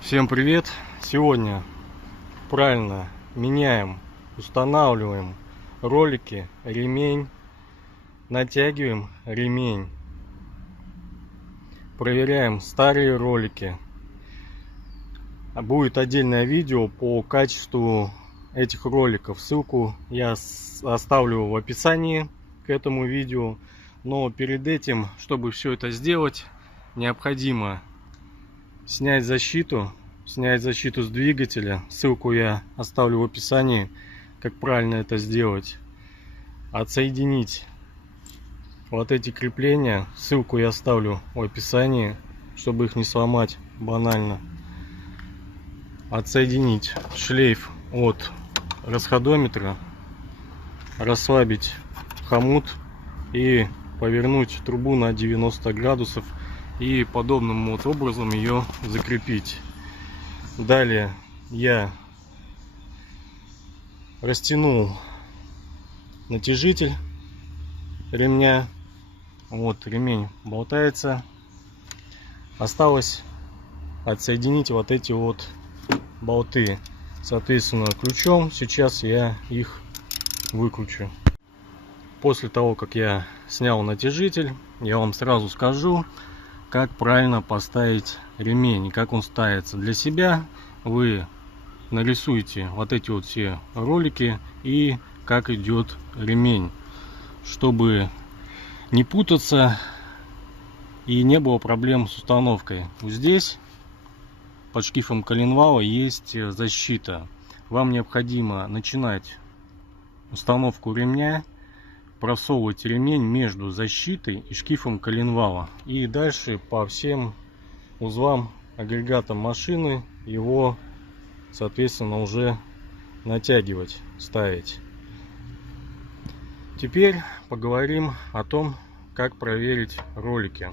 Всем привет! Сегодня правильно меняем, устанавливаем ролики, ремень, натягиваем ремень, проверяем старые ролики. Будет отдельное видео по качеству этих роликов. Ссылку я оставлю в описании к этому видео. Но перед этим, чтобы все это сделать, необходимо снять защиту с двигателя. Ссылку я оставлю в описании, как правильно это сделать. Отсоединить вот эти крепления. Ссылку я оставлю в описании, чтобы их не сломать банально. Отсоединить шлейф от расходометра, расслабить хомут и повернуть трубу на 90 градусов и подобным вот образом ее закрепить. Далее я растянул натяжитель ремня. Вот ремень болтается. Осталось отсоединить вот эти вот болты. Соответственно, ключом сейчас я их выкручу. После того, как я снял натяжитель, я вам сразу скажу, как правильно поставить ремень и как он ставится. Для себя вы нарисуйте вот эти вот все ролики и как идет ремень, чтобы не путаться и не было проблем с установкой. Вот здесь под шкифом коленвала есть защита. Вам необходимо начинать установку ремня, просовывать ремень между защитой и шкифом коленвала, и дальше по всем узлам агрегатом машины его соответственно уже натягивать, ставить. Теперь поговорим о том, как проверить ролики.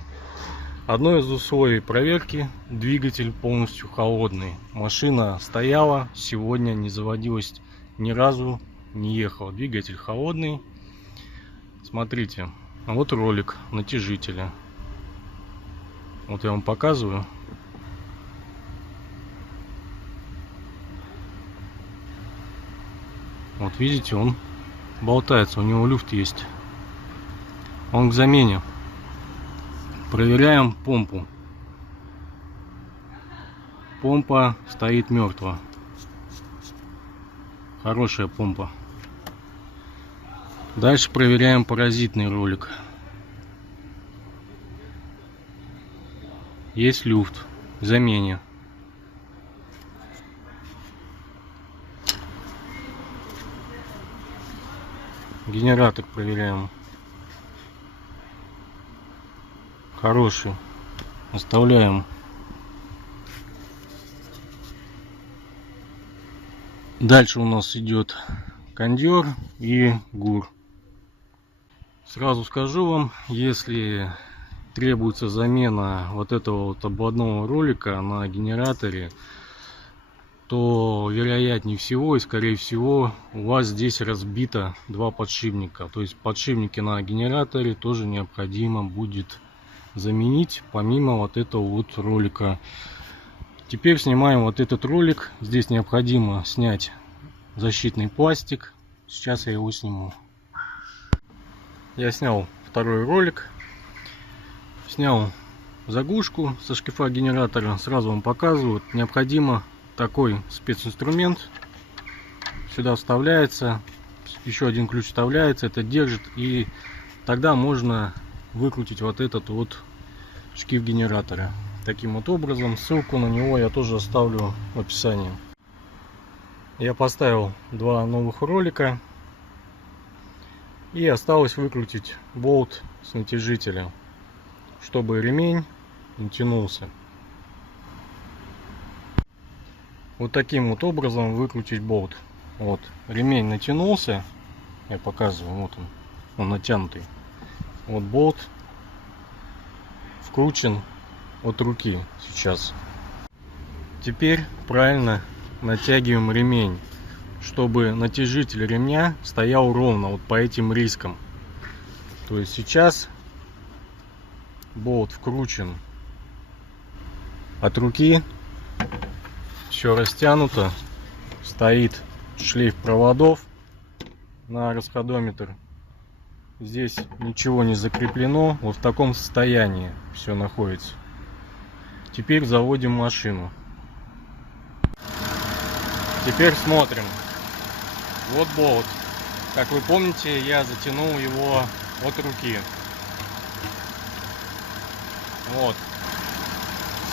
Одно из условий проверки — двигатель полностью холодный. Машина стояла, сегодня не заводилась ни разу, не ехала. Двигатель холодный. Смотрите, вот ролик натяжителя. Вот я вам показываю. Вот видите, он болтается, у него люфт есть. Он к замене. Проверяем помпу. Помпа стоит мертво. Хорошая помпа. Дальше проверяем паразитный ролик. Есть люфт к замене. Генератор проверяем. Хороший. Оставляем. Дальше у нас идет кондер и ГУР. Сразу скажу вам, если требуется замена вот этого вот обводного ролика на генераторе, то вероятнее всего и скорее всего у вас здесь разбито два подшипника. То есть подшипники на генераторе тоже необходимо будет заменить, помимо вот этого вот ролика. Теперь снимаем вот этот ролик. Здесь необходимо снять защитный пластик. Сейчас я его сниму. Я снял второй ролик, снял заглушку со шкифа генератора. Сразу вам показываю, необходимо такой специнструмент. Сюда вставляется, еще один ключ вставляется, это держит, и тогда можно выкрутить вот этот вот шкив генератора. Таким вот образом, ссылку на него я тоже оставлю в описании. Я поставил два новых ролика. И осталось выкрутить болт с натяжителя, чтобы ремень не тянулся. Вот таким вот образом выкрутить болт. Вот, ремень натянулся. Я показываю, вот он натянутый. Вот болт вкручен от руки сейчас. Теперь правильно натягиваем ремень, чтобы натяжитель ремня стоял ровно вот по этим рискам. То есть сейчас болт вкручен от руки, все растянуто. Стоит шлейф проводов на расходометр. Здесь ничего не закреплено. Вот в таком состоянии все находится. Теперь заводим машину. Теперь смотрим. Вот болт. Как вы помните, я затянул его от руки. Вот.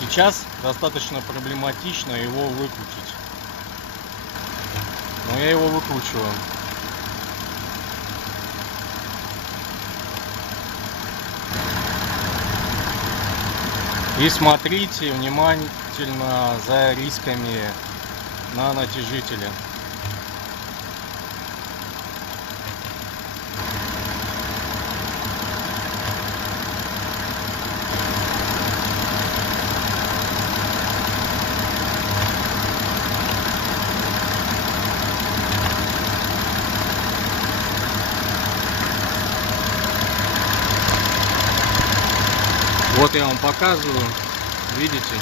Сейчас достаточно проблематично его выкрутить. Но я его выкручиваю. И смотрите внимательно за рисками на натяжителе. Вот я вам показываю, видите?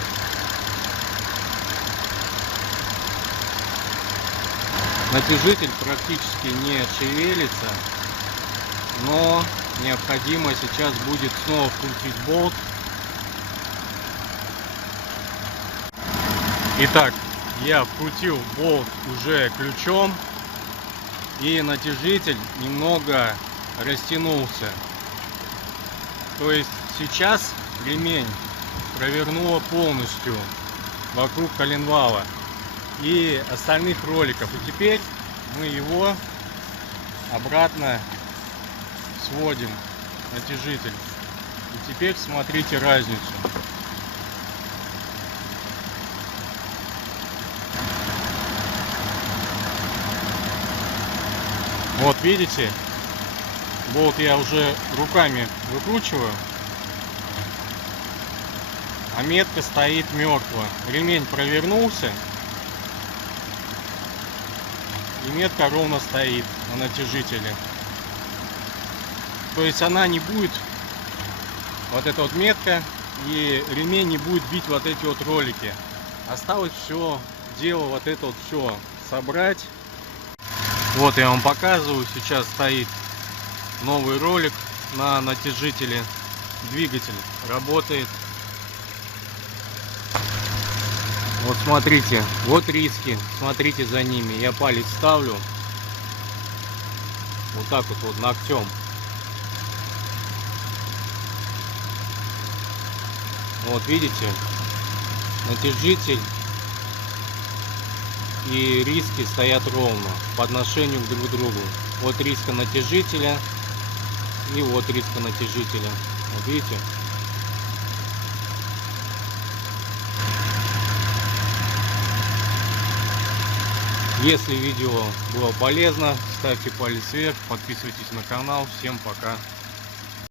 Натяжитель практически не шевелится, но необходимо сейчас будет снова вкрутить болт. Итак, я вкрутил болт уже ключом, и натяжитель немного растянулся. То есть сейчас ремень провернуло полностью вокруг коленвала и остальных роликов. И теперь мы его обратно сводим, натяжитель. И теперь смотрите разницу. Вот видите, болт я уже руками выкручиваю, а метка стоит мертво. Ремень провернулся, и метка ровно стоит на натяжителе. То есть она не будет, вот эта вот метка, и ремень не будет бить вот эти вот ролики. Осталось все дело, вот это вот все собрать. Вот я вам показываю, сейчас стоит новый ролик на натяжителе. Двигатель работает. Вот смотрите, вот риски, смотрите за ними. Я палец ставлю вот так вот ногтем. Вот видите, натяжитель и риски стоят ровно по отношению друг к другу. Вот риска натяжителя и вот риска натяжителя. Вот видите. Если видео было полезно, ставьте палец вверх, подписывайтесь на канал. Всем пока.